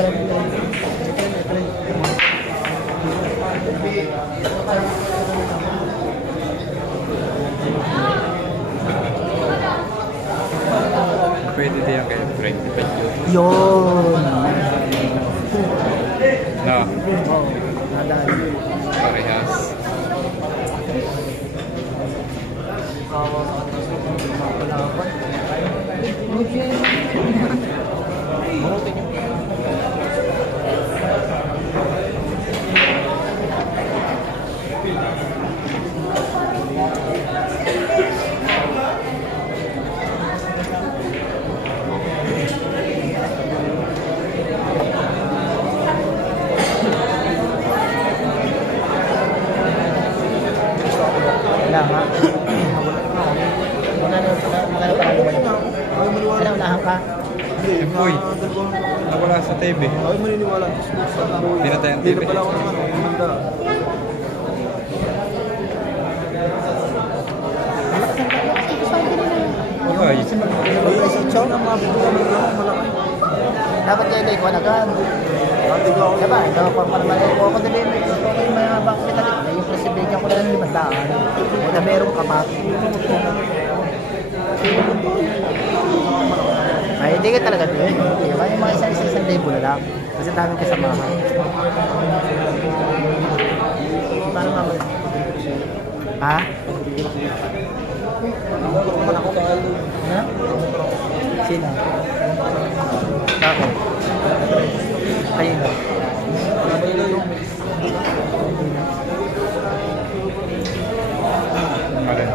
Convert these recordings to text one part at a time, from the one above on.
Pwede din yung kaya friend. Yun! No. Oo, nadali. Parehas. Wala nga. Wala ka. Uy, nawala sa TV. Ay, maniniwala. Pinatay ang Hindi TV. na pala ako naman. Handa. Ay, Ay, si Chow na mabigyan mo lang malaki. Dapat kayo like one agad. Dati ko ako. Diba? Ito pa parang ko ako din. Yung mga bank metalik na yung presibigyan ko lang ng 500. O na meron ka pa. Ay, hindi ka talaga din. Diba? Yung mga isang libo na lang. Kasi daming kasamahan. Paano mamalik? Ha? Ha? Sino? Bakit? Kayo na. mali.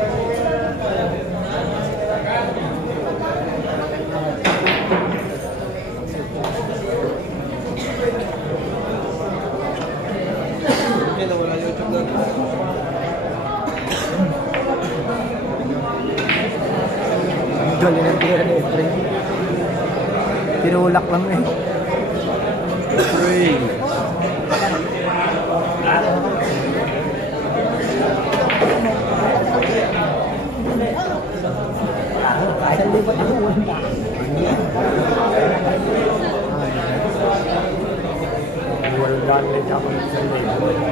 Yan, wala YouTube na. Galing ng tira ni Efren. Tinulak lang eh. Three. Isang libat ako.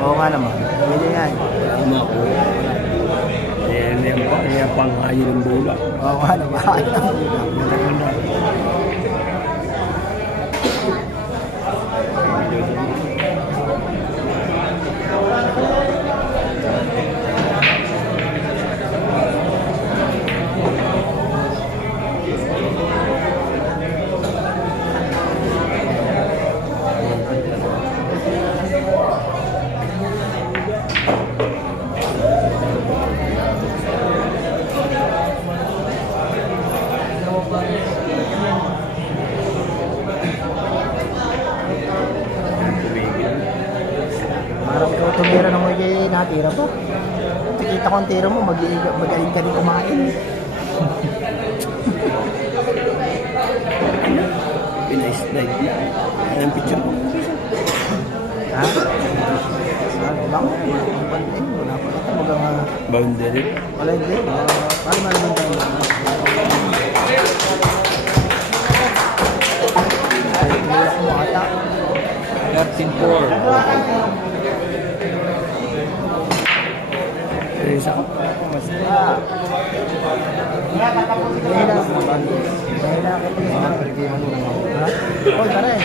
Oo nga naman. Pwede nga eh. Yan panghayo ng bola. Oo nga naman. Parang ikaw tumira ng mga natira pa. Nakikita ko ang tira mo, magaling ka rin kumain. Pina-slide na. Ayan ang picture mo. Ha? Ano lang? Wala pa ito. Magang Boundary. wala hindi. Paano naman tayo? Wala ko ata. 13-4. Isa ka. Ah. Dahil na. Dahil na ako yung mga pergame mo. Ha? Oh, tara eh.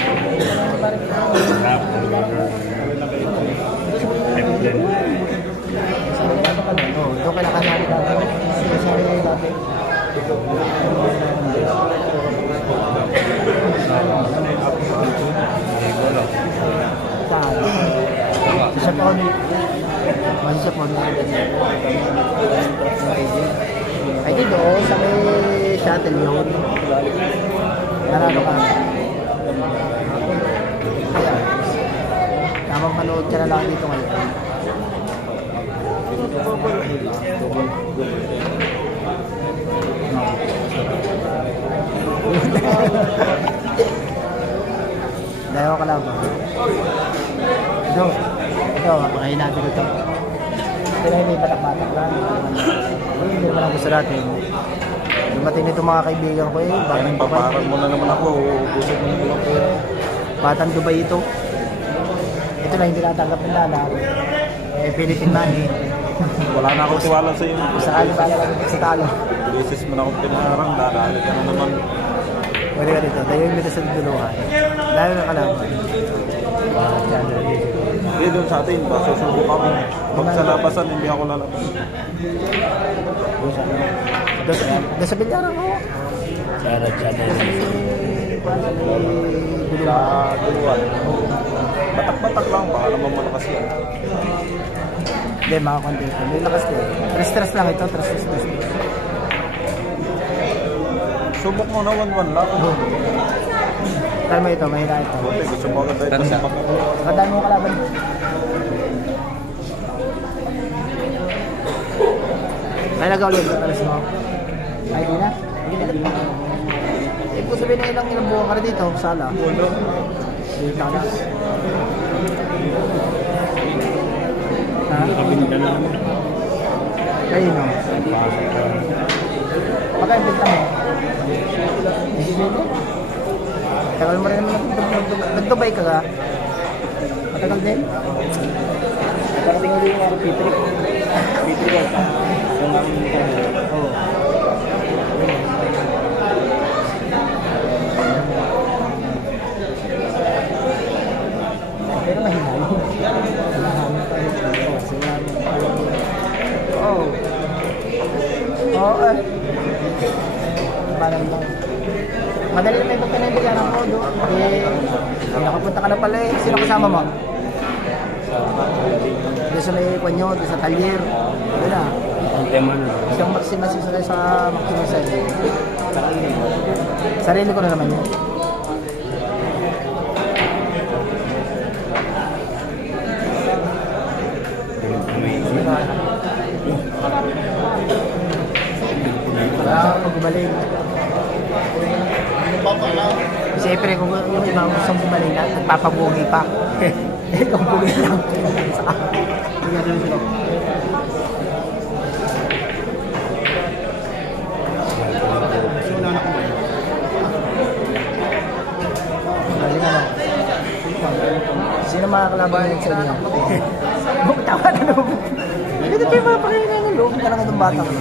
Oh, ito kailangan natin dati. Sabi na dati. Saan? Isa pa ako Masya po na ay di doon sa may shuttle yun. Narado ka. Tamang manood ka na lang dito ngayon. Dalawa ka lang ba? Ito, mapakain natin ito. Pero hindi patak-patak lang. Hindi naman ang gusto natin. Dumating nito mga kaibigan ko eh. Paparang mo na naman ako. Ubusin mo na naman ako. Batang Dubai ito. Ito na hindi natanggap ng dala. Philippine money. Wala na akong tiwala sa iyo. Sakali ba lang sa talo. Bisis mo na akong pinaharang, dadali ka na naman. Pwede ka dito. Tayo yung mita sa duduluhan. Dahil na kalaban. Hindi doon sa atin, ba susubo kami. Pag sa labasan, hindi ako lalabas. Doon sa bilyaran ko. Charot. Sa duluan. Batak-batak lang, baka naman malakas yan. Hindi, mga content. Hindi lakas ko. Stress lang ito. Stress. Subok mo na 1-1 lang. Try mo ito. Mahina ito. Buti, gusto mo agad tayo Tanda. sa pagka. Nakadaan mo kalaban. Ay, nag-ulit. Talas mo. Ay, hindi na. Hindi na. Eh, kung sabihin na ilang buwan ka na dito, sala. Ulo. Hindi talas. Ha? Kabinda namin. Kayo, no? Magkaya benta mo? Tagal mo rin naman nag-Dubai ka ka? Matagal din? Parating ulit yung P3. P3 ka. Yung namin kami. Oo. Pero mahina. Oo. Oo, eh. Malang lang. Madali na may pagkanaibigan ng modo. Eh, nakapunta ka na pala eh. Sino kasama mo? Doon sa may panyo, doon sa talyer. Doon na. Ang tema na. Isang Maxima sisakay sa Maxima Side. Sarili ko na naman yun. Wala akong gumaling. Siyempre kung yung iba gusto gumaling na, nagpapabugi pa. Ikaw bugi lang. Galing ano? Sino makakalaban ng sa inyo? Tawa na naman. Hindi kayo mapakailan ng loob talaga ng bata ko.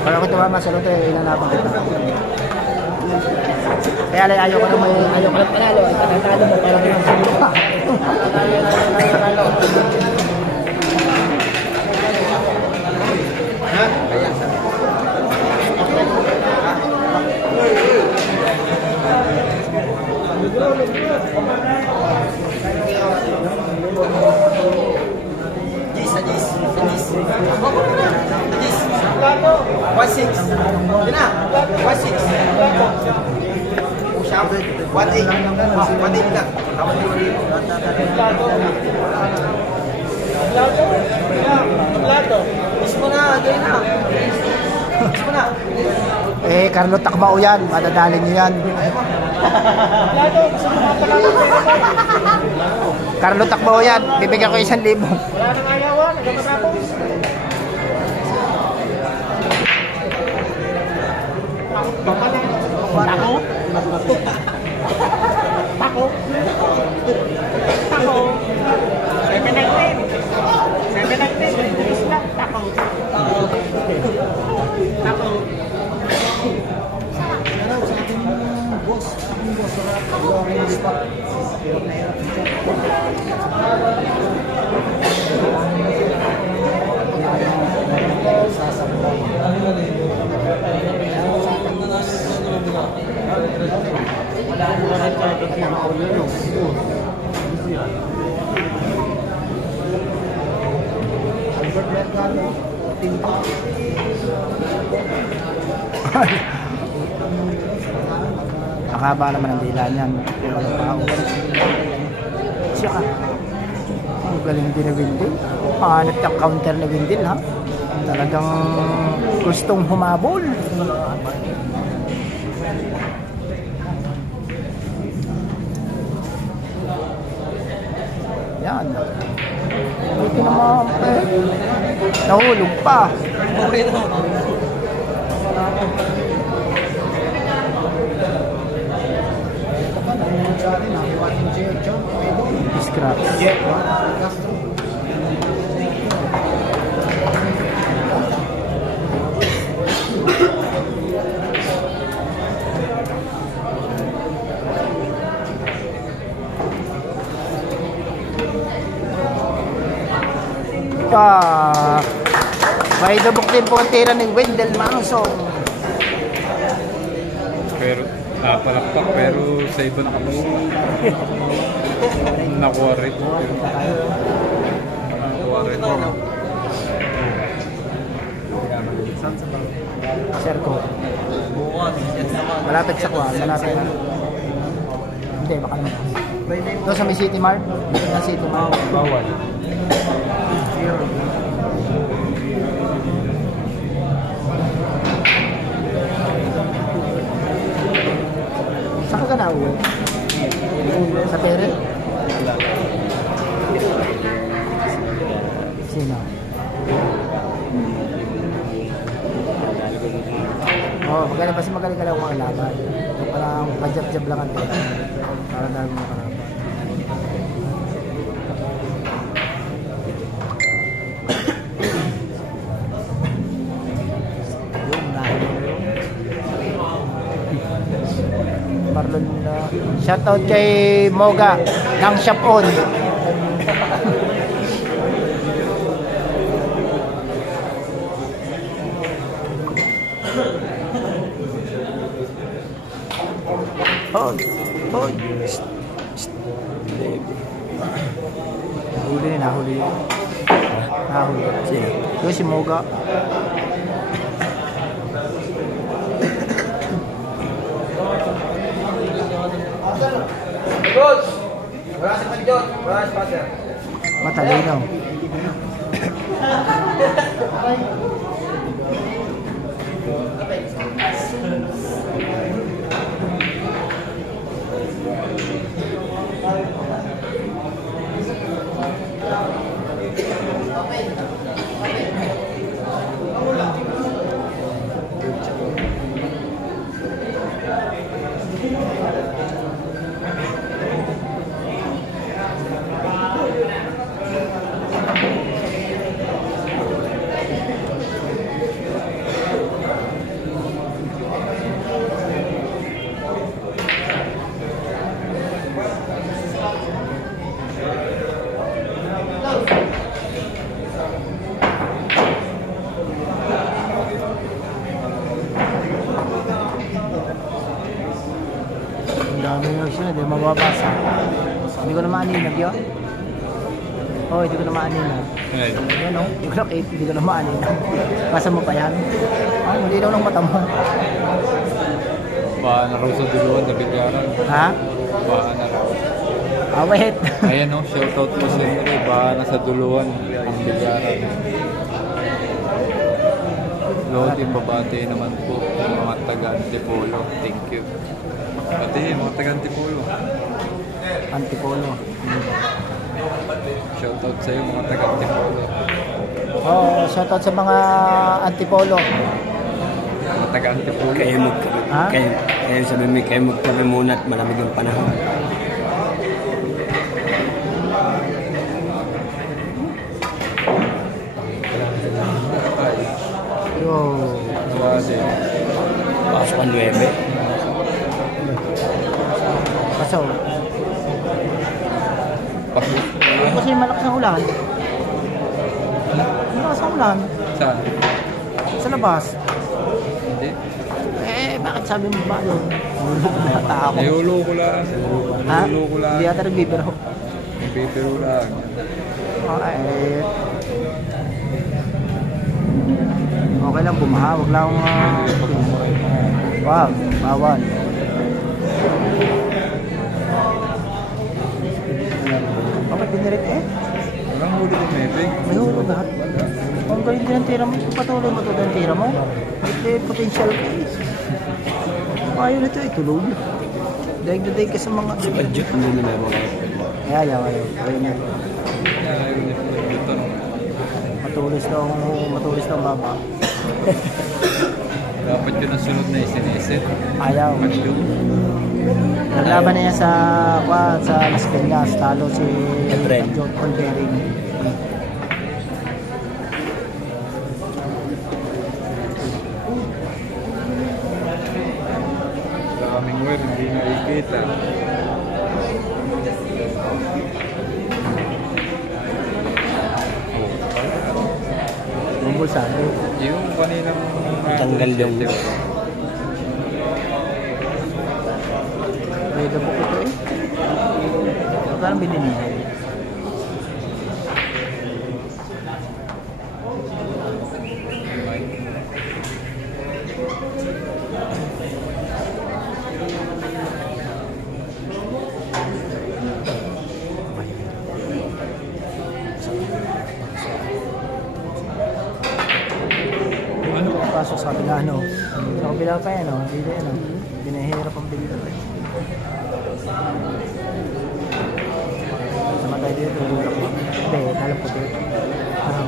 Kaya ko tumama sa lote, inanapan kita. Kaya ayaw ko na panalo. Tatalo mo para lang sa lupa. Eh, Carlo Takbao yan. Madadali niyo yan. Carlo Takbao yan. Bibigyan ko 1,000. Wala nang ayawan. Tako? Tako? Tako? 7-9-10. 7-9-10. Bilis lang. Tako. Tako. Boss. Ang haba naman ang dila niyan. Siya ka. Ang galing din na Windil. Hanap yung counter na Windil, ha? Talagang gustong humabol. Yan. Buti naman. Nahulog pa. Scraps. May dubok din po ang tira ni Wendell Mansong. Pero, palakpak, pero sa iba nakabas. Nakuha rin. Nakuha rin. Serko. Malapit sa Kuwan. Malapit na. Hindi, baka naman. Doon sa may City Mart. Sa City Mart. Bawal. Saan ka na uwi? Sa Pere? Sino? Oo, maganda kasi magaling ka lang mga laban. Parang pajab-jab lang ang tira. Para dahil mo karapan. Marlon, shoutout kay Moga ng Shop On. Hoy, hoy. Nahuli, nahuli. Nahuli. Sino? Yung si Moga. Coach! Wala si Manjot. Wala si Father. Matalino. Dami na siya, di mababasa. Hindi ko na maaninag yun. Oo, hindi ko na maaninag. Ay, Yan o, hindi ko na cake, hindi ko na maaninag. Basa mo pa yan. Ah, hindi daw ng mata mo. baka na raw sa duluan, nabigyaran. Ha? Baka na raw. Ah, wait. Ayan o, shoutout po sa inyo. Baka nasa duluan, ang bigyaran. Lodi, babati naman po ng mga taga-Antipolo. Thank you. Pati, mga taga-Antipolo. Antipolo. Shoutout sa iyo, mga taga-Antipolo. Oo, shoutout sa mga Antipolo. Mga taga-Antipolo. Kayo magkape. Ha? Kayo sabi mo, kayo magkape muna at malamig ang panahon. Yo. Wala din. Pasok ang 9. Paso. Pasok. Kasi malakas ang ulan. Malakas ang ulan. Saan? Sa labas. Hindi. Eh, bakit sabi mo ba yun? Nata ako. Nahulo ko lang. Ha? Nahulo ko lang. Hindi yata nagbibiro. Nagbibiro lang. Eh. Okay lang bumaha, wag lang wag, bawal. Bakit dinirit eh? Walang huli ng mebing. May hulog lahat. Kung galing din ang tira mo, patuloy mo ito ang tira mo. May potential case. Ayaw nito eh, tulog. Daig na daig ka sa mga... Si Padjot, hindi na meron kayo. Ayaw. Ayaw na. Ayaw niya po dito. Matulis na ang baba. Dapat yun ang sunod na isinisit. Ayaw. Padyo. Laban na yan sa Las Vegas, talo si Edren. John Paul Bering. Daming wear, hindi nakikita. Bumbulsado. Yung kaninang Tanggal yung... May dabok ito eh. Parang bininihan. Pasok sa kabila, ano? Sa kabila pa yan, no? Hindi yan, no? Binahirap ang bildo. Sama tayo dito, tulog ako. Hindi, alam ko dito. Ano?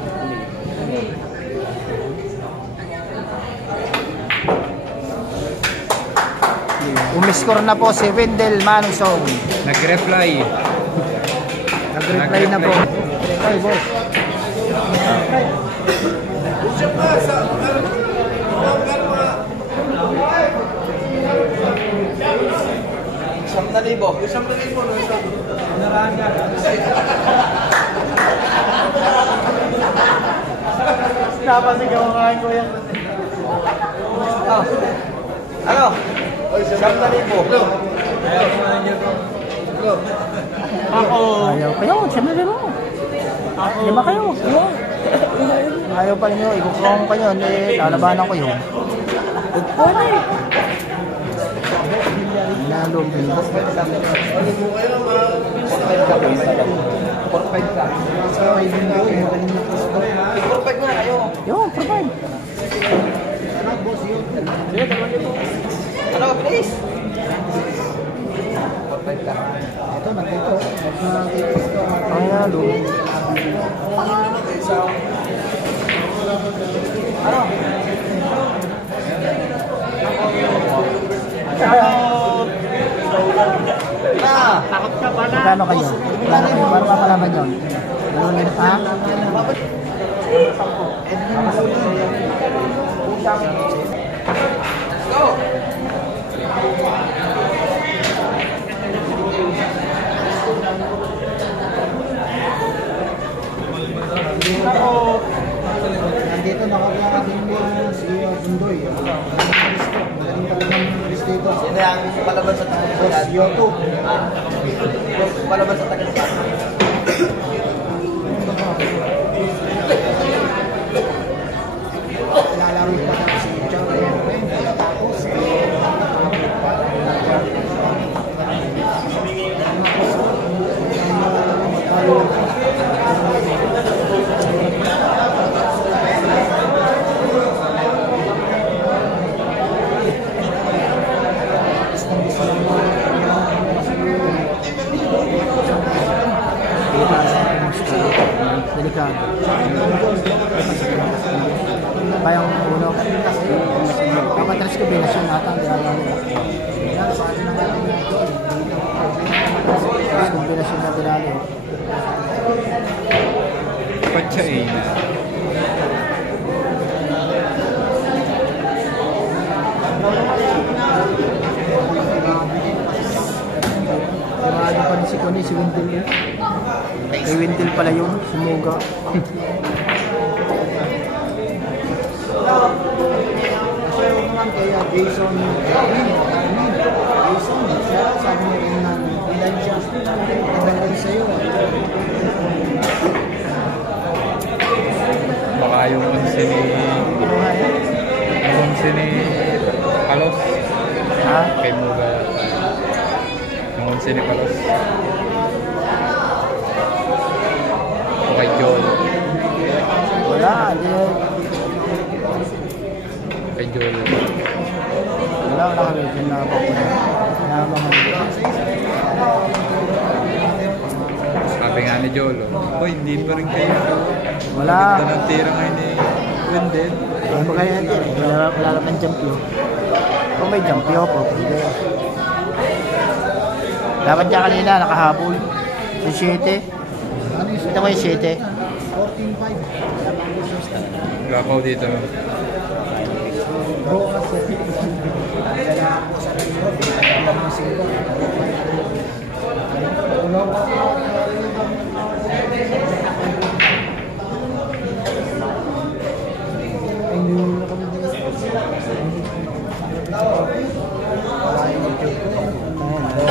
Umiscore na po si Wendell Manusong. Nag-reply. Nag-reply na po. Ay, boss. Isang na libo. Napasigaw nga ko yan. Ano? Isang na libo. Ayaw kayo, siyempre mo. Lima kayo. Ayaw pa nyo, ikukrong pa yun, eh, lalabanan ko yun. Pwede. Nalong dito. 45 ka. Tig-45 mo na kayo. Yun, provide. Ano, please? 45 ka. Ito, nandito. Ay, nalong. Ano? Takot ka ba na? Magkano kayo? Para mapalaban yun. Nalulunod ha? Go! Nandito nakagawa din si Bundoy. Magaling talagang list dito. Sino yung palaban sa tagal? Boss Yoto. Palaban sa tagal. Lalaro pa si John Ren. Tapos delikado. Bayang uno. Kapag tres kombinasyon natin, kombinasyon na dinalo. Patsain. Ano pa rin si Connie, si Wendell. Kay Wendell pala yun, sumuga. Kasi naman kaya Jason, sabi niya rin na ilan siya. Nagdagdag sa'yo. Baka yung 11 ni... Yung 11 ni... Palos. Ha? Kay Muga. Yung 11 ni Palos. O kay Joel. Wala, di. Kay Joel. Wala kami na ako. Sabi nga ni Joel, oh, hindi pa rin kayo. Wala. Ganda ng tira ngayon ni Wendell. Ano ba kaya natin? Wala naman champion. Kung may champion po, pwede. Dapat niya kanina, nakahabol. Yung 7. Ito mo yung 7. Gapaw dito.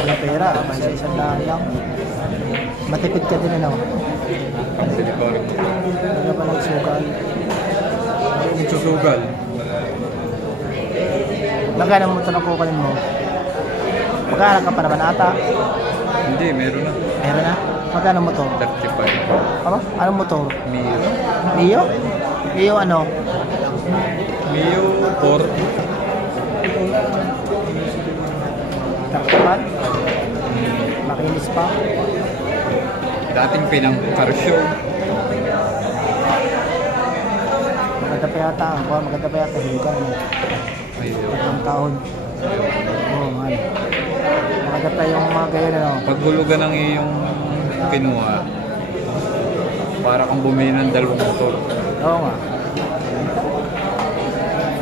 Wala pera, basta isang daan lang. Matipid ka din ano. Silikon. Wala pa nagsugal. Nagsusugal. Magkano mo ito na kukunin mo? Magkano ka pa naman ata? Hindi, meron na. Meron na? Magkano mo to? 35. Ano? Anong motor? Mio. Mio? Mio ano? Mio 4. Takpan? Makinis pa? Dating pinang car show. Maganda pa yata. Maganda pa yata. Hilugan mo. Ayun. Ang taon. Oo, man. Maganda pa yung mga ganyan ano. Paghulugan ng iyong kinuha, para kang bumili ng dalawang motor. Oo nga.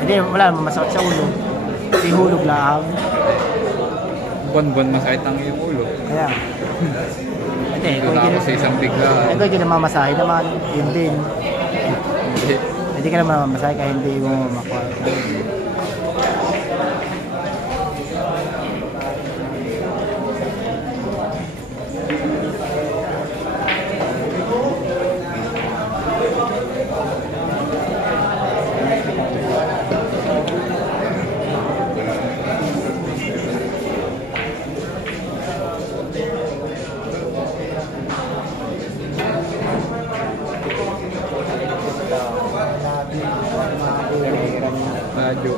Hindi, wala. Masakit sa ulo. Hindi hulog lang. Buwan-buwan masakit ang iyong ulo. Kaya. Hindi, kung Wala ako sa isang bigla. hindi ka namamasahe naman. Yun din. Hindi. Hindi ka naman namamasahe kaya hindi mo makuha. Radyo.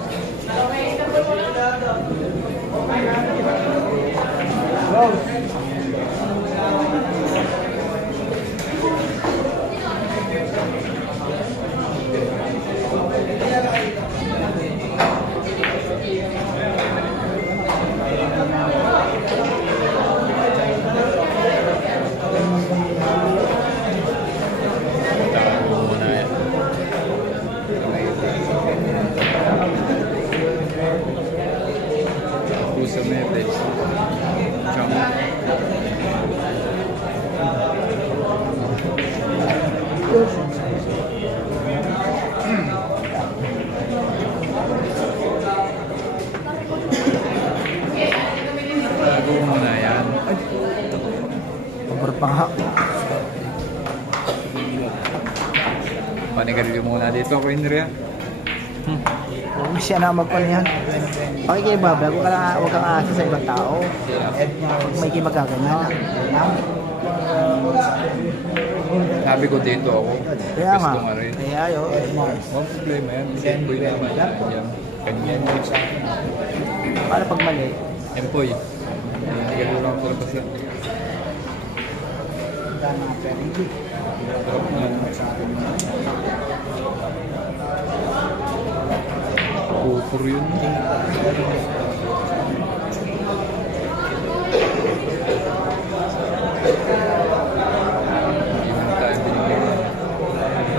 Puso Metes. Chama. Bago mo na yan. Pabor pa nga. Panigarilyo muna dito ako, Indria. Huwag mo siya na magpano yan. Pakikibabag, huwag kang aasa sa ibang tao. Huwag may kimagaganyan. Sabi ko dito ako. Kaya nga. Gusto nga rin. Kaya yun. Huwag problema yan. Empoy naman. Yan. Ganyan. Paano pag mali? Empoy. Panigarilyo lang ako labas yan. Sarap yan. Pupur yun. Hindi mo tayo binigyan.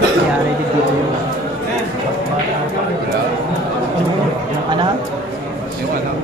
Nangyari din dito yun. Wala. Yung anak? Yung anak.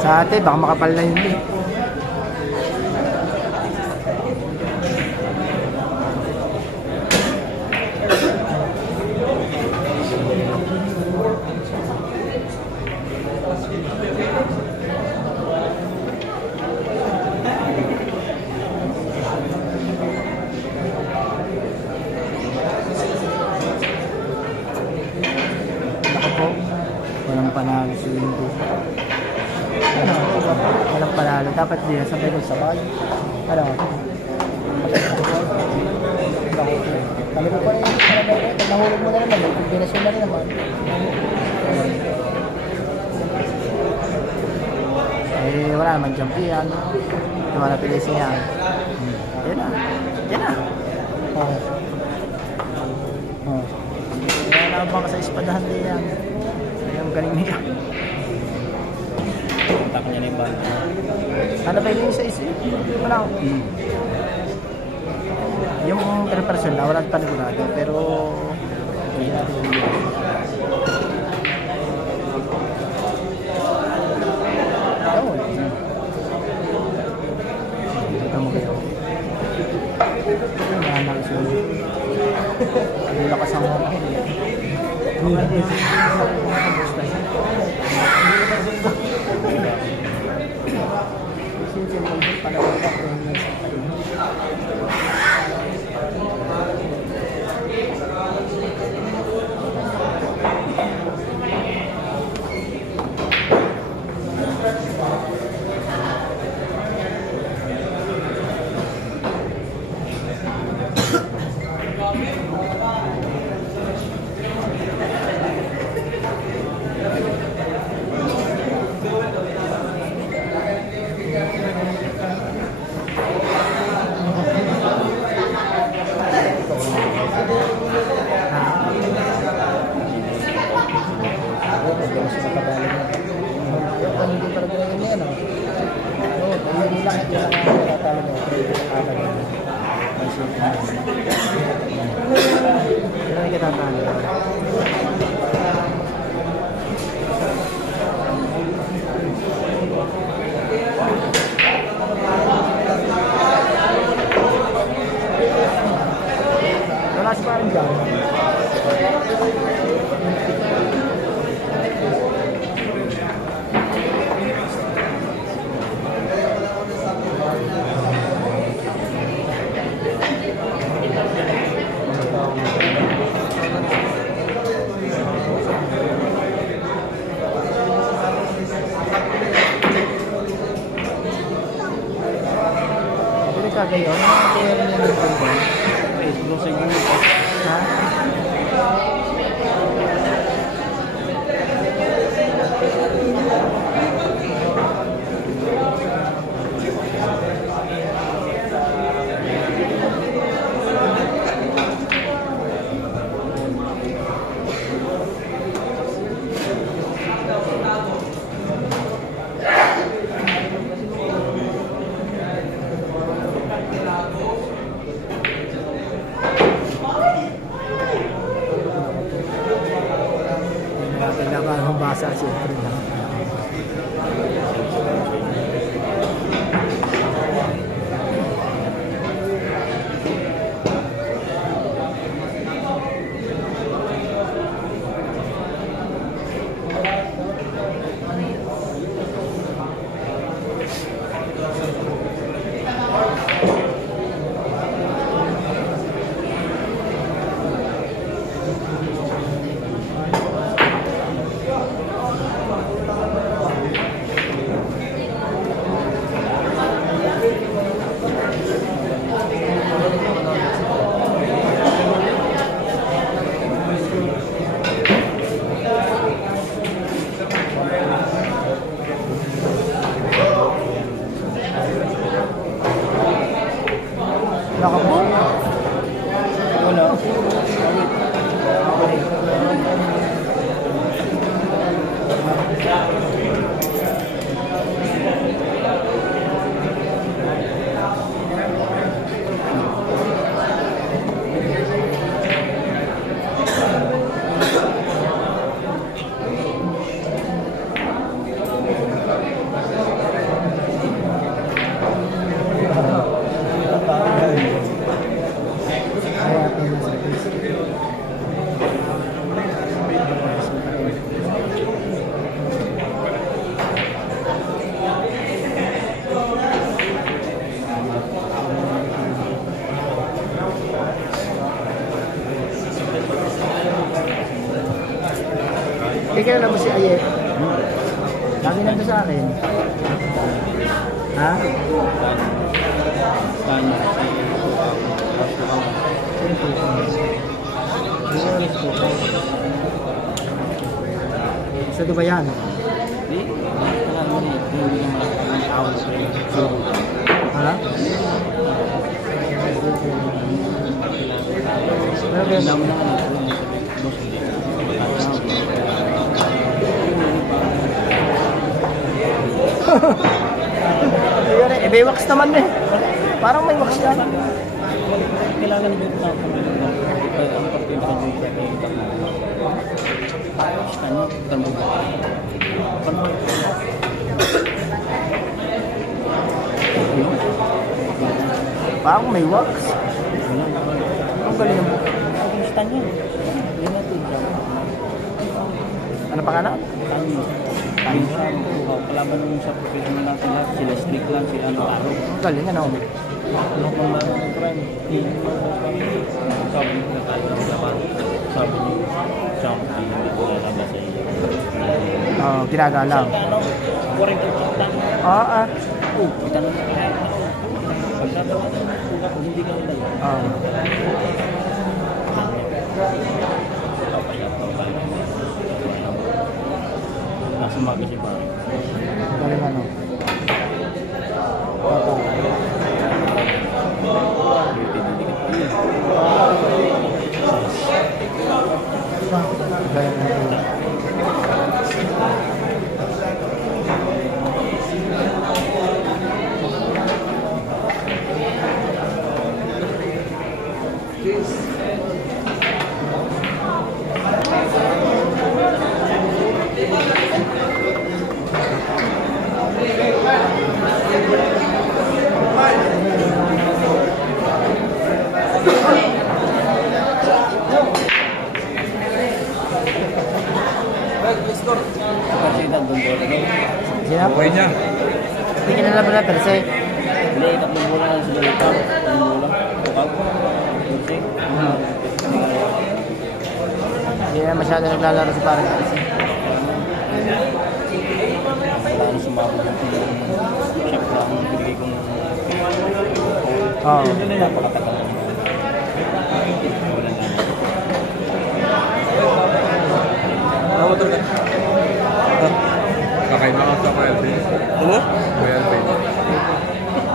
Sa ate, baka makapal na hindi. Ako po, walang panalo si Linggo. Walang panalo. Dapat din sa medal sa bagay. Ano? Kami ko pa rin yung panalo. Pag nahulog mo na naman, may kombinasyon na rin naman. Eh, wala naman champion. Yung mga napilisin niya. Yan na. Yan na. Oh. Oh. Kaya naabang ka sa espadahan din yan. Ang galing niya. Kontak niya na yung bala. Ano ba yung sa isip? Wala. Yung person na wala panigurado pero hindi natin yung ito mo kayo. Mahanap siya. Ang lakas ang mga wala si parang dyan. Gayon, kaya rin yung nagpunta. Facebook siguro. Ha? Kailangan mabasa siyempre na. Sabi nandun sa akin. Ha? Paano si Sa ba yan? Hindi. Kailangan mo niya. Hindi naman ang tawag sa iyo. Ha? Pero Kailangan mo naman ang boss hindi. Ayun eh, may wax naman eh. Parang may wax yan. Kailangan din na ang partido sa dito. Ano? Terbuka. Parang may wax. Ang galing mo. Gusto niya. Hindi natin dyan. Ano pa ka na? Minsan, kalaban nung sa professional natin lahat, sila strict lang, sila araw. Ang galing ano. Ano kung laro ng crime? Sabi niyo na tayo ng laban. Sabi niyo, champion, hindi ko lalabas sa iyo. Oh, ginagalang. Ano? 40 lang. Ah. Itanong mo kaya. Pagkatawa ng suga ko, hindi ka nila. Oh. Nasa umaga si pare. Galing ano. Opo. Galing ano. Kasi doon doon. Sino? Okay niya. Hindi ka nalaban na perse. Hindi, tatlong bulan lang sila ito. Tatlong bulan. Kapag? Kasi? Hindi na masyado naglalaro si parang perse. Wala na sumabot yung chef lang. Binigay kong Oo. napakatagal na. Wala na. Sakay na ka sa Kuya Alvin. Ano? Kuya Alvin.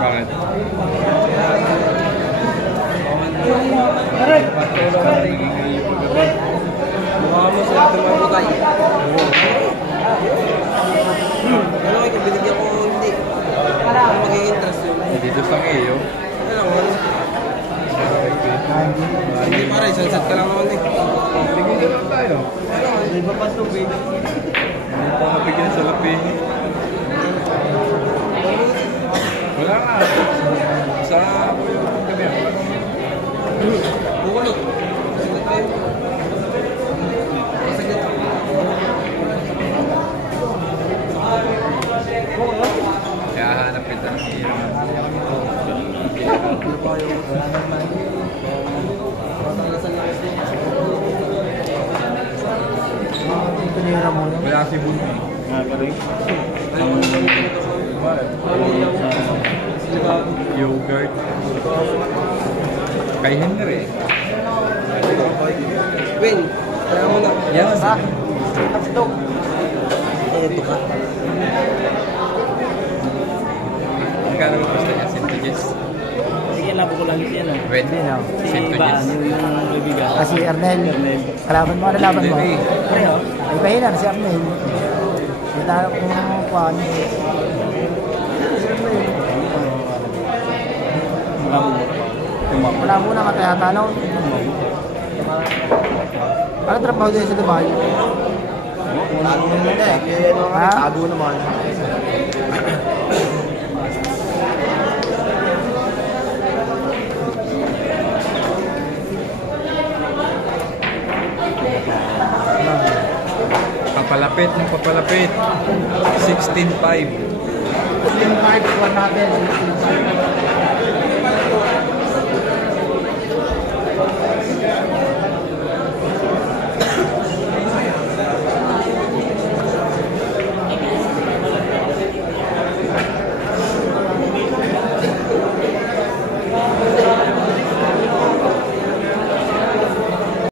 Bakit? Mukha mo sa ating mga butay. Ano kayo, binigyan ko hindi. Ano magiging interest yun? Dito sa iyo. Ano lang, ano? Hindi pare, sunset ka lang naman eh. Tingin na tayo. Di ba pa tubig? Hindi pa mabigyan sa lapi. Wala nga. Sa kami. Bukulot. Sige tayo. Sige. Kaya hanap kita ng iyo. Pinira mo na. Wala si Bunti. Nga ka rin. Yogurt. Kay Henry. Win, kaya mo na. Yes. Ha? Ito. Ito ka. Magkano ba gusto niya? Sintiges? Sige, labo ko lang siya. Pwede. Hindi na. Si Sintiges. Baan, yung bibigan. Ah, si Ernel. Kalaban mo, ano laban mo? Hindi. Pareho. Ay, pahilan, si Ernel. Hindi tayo kung kuhan. Labo. Wala muna ka kaya tanong. Ano trabaho din sa Dubai? Tago naman eh. Ha? Tago naman. Papalapit ng papalapit. 16.5. 16.5 natin.